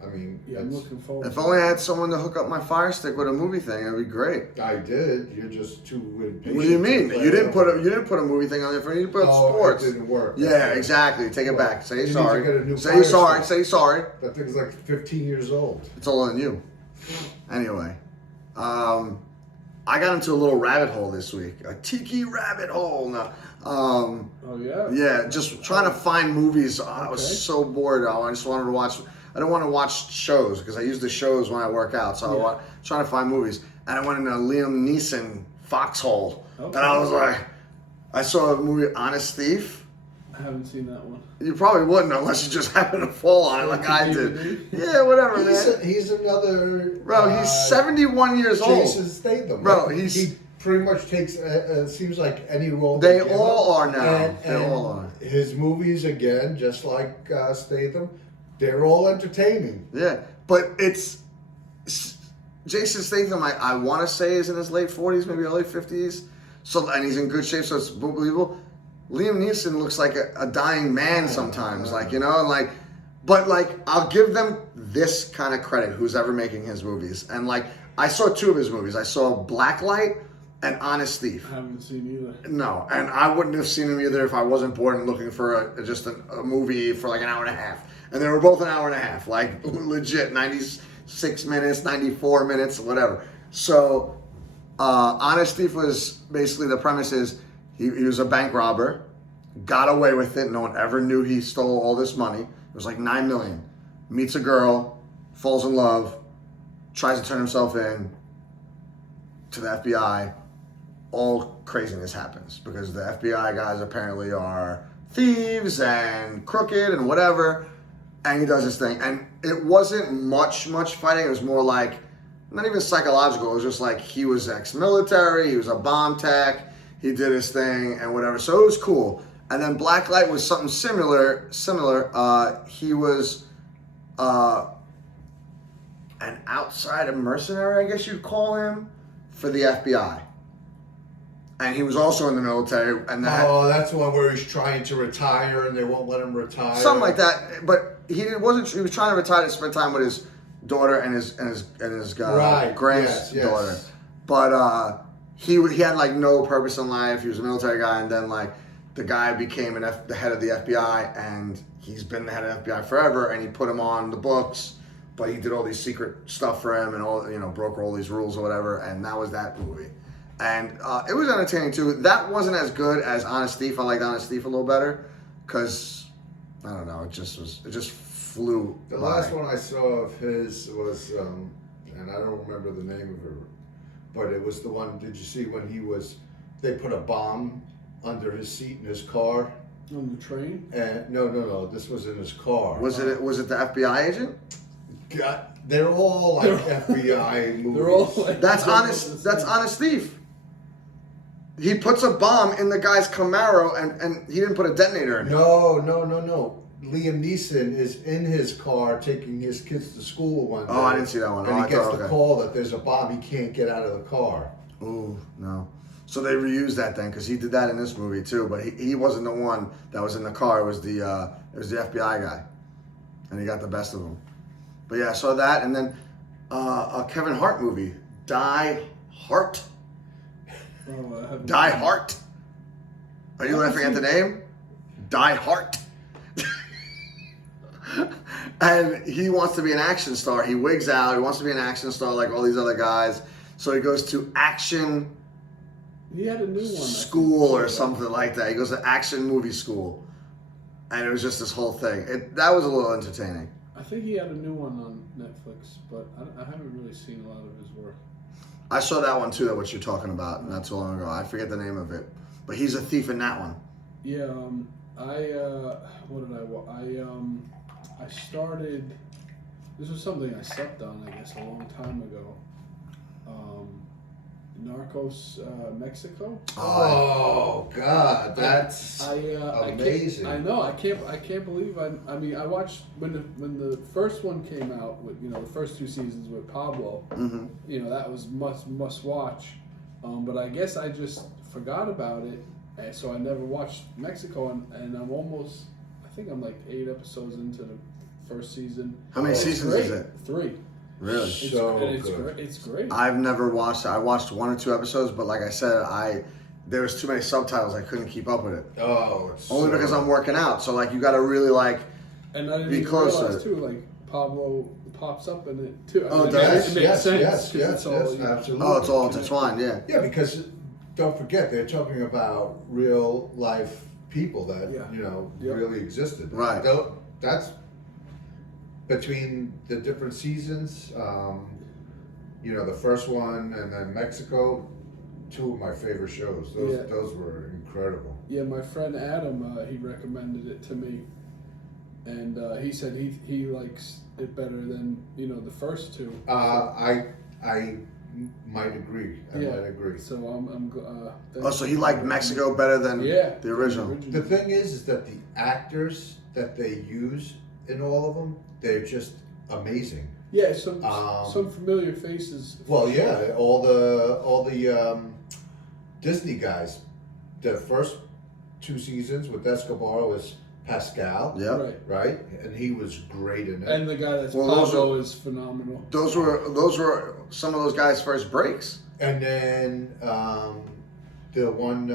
I'm looking forward. If only I had someone to hook up my Fire Stick with a movie thing, it'd be great. I did. You're just too impatient. What do you mean? to play You didn't it. put a movie thing on there for you. You put Oh, sports. it didn't work. Yeah, exactly. Take it back. Say You you're need to sorry. get a new Say Fire you're sorry. Stick. Say you're sorry. That thing's like 15 years old. It's older than you. Anyway, I got into a little rabbit hole this week. A tiki rabbit hole. No. Oh yeah. Yeah, just trying to find movies. I was Okay. so bored. I just wanted to watch. I don't want to watch shows because I use the shows when I work out. So Yeah. I want trying to find movies, and I went into Liam Neeson foxhole, Okay. and I was like, I saw a movie, Honest Thief. I haven't seen that one. You probably wouldn't unless you just happened to fall on it like I did. DVD? Yeah, whatever, man. He's another. Bro, he's 71 years old. Jason Statham. Bro, he pretty much takes. Seems like any role. They give all him. are now. And They all are. His movies again, just like Statham, they're all entertaining. Yeah, but it's Jason Statham. I want to say is in his late 40s, maybe early 50s. So and he's in good shape, so it's believable. Liam Neeson looks like a dying man sometimes, like you know, and like, but like I'll give them this kind of credit. Who's ever making his movies, and like I saw two of his movies. I saw Blacklight and Honest Thief. I haven't seen either. No, and I wouldn't have seen them either if I wasn't bored and looking for just a movie for like an hour and a half. And they were both an hour and a half, like legit, 96 minutes, 94 minutes, whatever. So, Honest Thief was basically the premise is he was a bank robber, got away with it. No one ever knew he stole all this money. It was like $9 million. Meets a girl, falls in love, tries to turn himself in to the FBI. All craziness happens because the FBI guys apparently are thieves and crooked and whatever. And he does his thing. And it wasn't much fighting. It was more like, not even psychological. It was just like he was ex-military. He was a bomb tech. He did his thing and whatever. So it was cool. And then Blacklight was something similar. He was an outside mercenary, I guess you'd call him, for the FBI. And he was also in the military. And That's the one where he's trying to retire and they won't let him retire. something like that. But he wasn't. He was trying to retire to spend time with his daughter and his Right. granddaughter. Yes. But he had like no purpose in life. He was a military guy, and then like the guy became the head of the FBI, and he's been the head of the FBI forever. And he put him on the books, but he did all these secret stuff for him, and broke all these rules or whatever. And that was that movie. And it was entertaining too. That wasn't as good as Honest Thief. I liked Honest Thief a little better because I don't know. It just flew. The by. last one I saw of his was, and I don't remember the name of it, but it was the one. Did you see when they put a bomb under his seat in his car? On the train? And no, this was in his car. Was it the FBI agent? They're all like FBI movies. They're all like That's honest thief. He puts a bomb in the guy's Camaro, and he didn't put a detonator in it. No. Liam Neeson is in his car taking his kids to school one day. Oh, I didn't see that one. And Oh, he gets the okay. call that there's a bomb. He can't get out of the car. Ooh, no. So they reused that then, because he did that in this movie too. But he wasn't the one that was in the car. It was the FBI guy, and he got the best of him. But yeah, I saw that, and then a Kevin Hart movie, Die Hard. Die Hard. Are you laughing at the name? Die Hard. And he wants to be an action star. He wigs out. He wants to be an action star like all these other guys. So he goes to action He had a new one. school or something like that. He goes to action movie school. And it was just this whole thing. That was a little entertaining. I think he had a new one on Netflix, but I haven't really seen a lot of his work. I saw that one too, that what you're talking about, not too long ago. I forget the name of it. But he's a thief in that one. Yeah, what did I watch? I started. This was something I slept on, I guess, a long time ago. Narcos, Mexico. Oh God, that's amazing. amazing. I know. I can't believe. I mean, I watched when the first one came out with the first 2 seasons with Pablo. Mm-hmm. That was must watch. But I guess I just forgot about it, and so I never watched Mexico. And I'm almost. I think I'm like 8 episodes into the first season. How many seasons great. is it? 3. Really? It's great. I've never watched it. I watched 1 or 2 episodes, but like I said, there was too many subtitles. I couldn't keep up with it. Oh, it's Only because I'm working out. So like you got to really like and I didn't be even close to realize it. too, like Pablo pops up in it too. Oh, it does makes sense. Yes, 'cause it's all, absolutely. Oh, it's all intertwined. Yeah. Yeah, because don't forget they're talking about real life people that Yeah. really existed. Right. That's between the different seasons. The first one and then Mexico. 2 of my favorite shows. Those were incredible. Yeah, my friend Adam, he recommended it to me, and he said he likes it better than the first 2. I might agree. I might agree. So I'm. Oh, so he liked Mexico better than the original. The thing is that the actors that they use in all of them, they're just amazing. Yeah, some familiar faces. Well, yeah, all the Disney guys. The first 2 seasons with Escobar was Pascal. Yeah. Right. And he was great in it. And the guy that's Well, Pablo is phenomenal. Those were some of those guys' first breaks. And then the one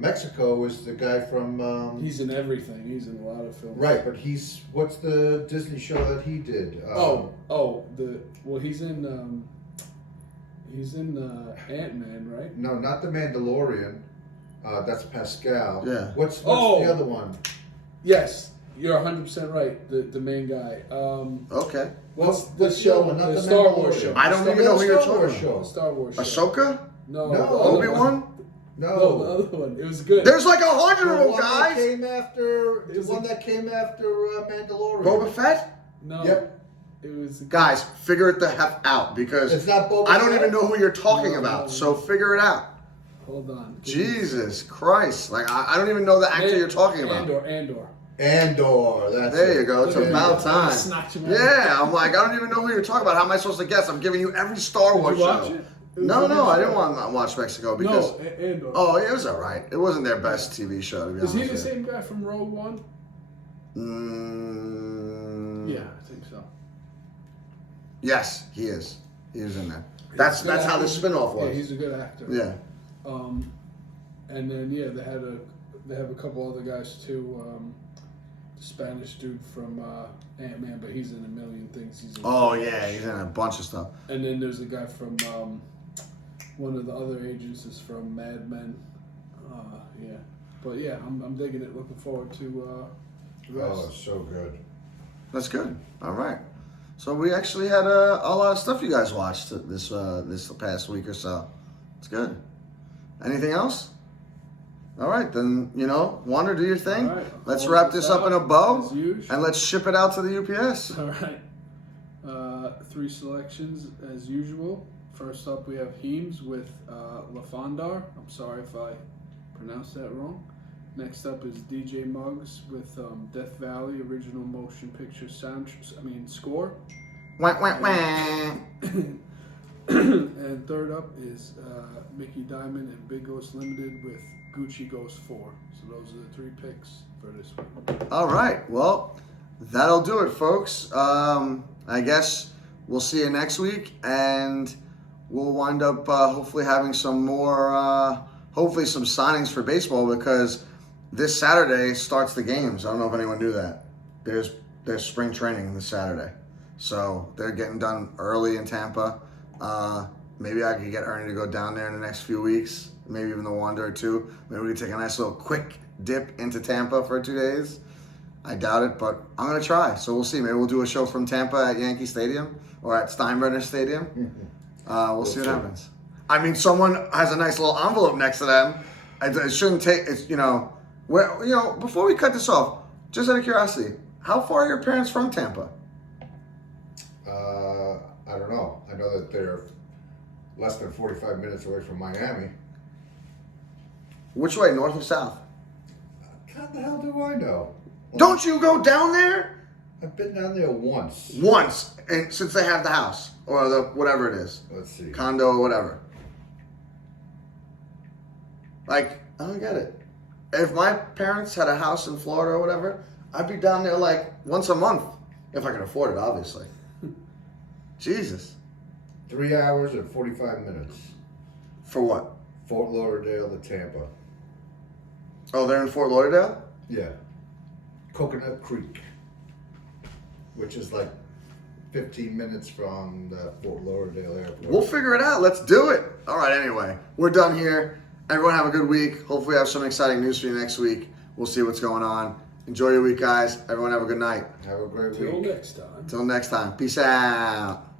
Mexico was the guy from. He's in everything. He's in a lot of films. Right, but what's the Disney show that he did? He's in Ant-Man, right? No, not the Mandalorian. That's Pascal. Yeah. What's the other one? Yes, you're 100% right. The main guy. Okay. What's the show? Not the the Star Wars Mandalorian. show. I don't even know who you're talking show. The Star Wars show. Ahsoka? No. No. the other one. Obi-Wan? No, the other one. It was good. There's like 100 of them, one guys. that came after Mandalorian. Boba Fett? No. Yep. It was Guys, figure it the heck out because It's not Boba I don't Fett? even know who you're talking No, about. no. So figure it out. Hold on. Jesus Christ. Like, I don't even know the actor you're talking about. Andor. Andor. That's There it. you go. It's Look at about you. time. Snatch him out. Yeah, I'm like, I don't even know who you're talking about. How am I supposed to guess? I'm giving you every Star Wars Did you watch show. it? It was No, a good I show. didn't want to watch Mexico because. No, Andor. Oh, it was alright. It wasn't their best TV show, to be Is honest. he the with you. same guy from Rogue One? Mm, Yeah, I think so. Yes, he is. He is in there. That's how the spinoff Yeah, was. he's a good actor. Yeah. And then they have a couple other guys too. The Spanish dude from Ant-Man, but he's in a million things. He's in He's in a bunch of stuff. And then there's a guy from one of the other agents is from Mad Men. But yeah, I'm digging it. Looking forward to the rest. Oh, it's so good. That's good. All right. So we actually had a lot of stuff you guys watched this past week or so. It's good. Anything else? All right, then, Wanda, do your thing. All right, Let's I'll wrap close this this up in a out, bow, as usual. and let's ship it out to the UPS. All right. 3 selections as usual. First up, we have Heems with LaFondar. I'm sorry if I pronounced that wrong. Next up is DJ Muggs with Death Valley original motion picture score. Wah, wah, wah. And third up is Mickey Diamond and Big Ghost Limited with Gucci Ghost 4. So those are the 3 picks for this week. All right. Well, that'll do it, folks. I guess we'll see you next week, and we'll wind up hopefully having some more, hopefully some signings for baseball, because this Saturday starts the games. I don't know if anyone knew that. There's spring training this Saturday. So they're getting done early in Tampa. Maybe I could get Ernie to go down there in the next few weeks. Maybe even the Wander or 2. Maybe we could take a nice little quick dip into Tampa for 2 days. I doubt it, but I'm going to try. So we'll see. Maybe we'll do a show from Tampa at Yankee Stadium or at Steinbrenner Stadium. We'll see what happens. I mean, someone has a nice little envelope next to them. It shouldn't take, it's, before we cut this off, just out of curiosity, how far are your parents from Tampa? I don't know. I know that they're less than 45 minutes away from Miami. Which way, north or south? How the hell do I know? Don't you go down there? I've been down there once. Once, and since they have the house or the whatever it is, Let's see. condo or whatever. Like, I don't get it. If my parents had a house in Florida or whatever, I'd be down there like once a month if I could afford it, obviously. Jesus. 3 hours and 45 minutes. For what? Fort Lauderdale to Tampa. Oh, they're in Fort Lauderdale? Yeah. Coconut Creek, which is like 15 minutes from the Fort Lauderdale airport. We'll figure it out. Let's do it. All right, anyway, we're done here. Everyone have a good week. Hopefully we have some exciting news for you next week. We'll see what's going on. Enjoy your week, guys. Everyone have a good night. Have a great Till week. next time. Till next time. Peace out.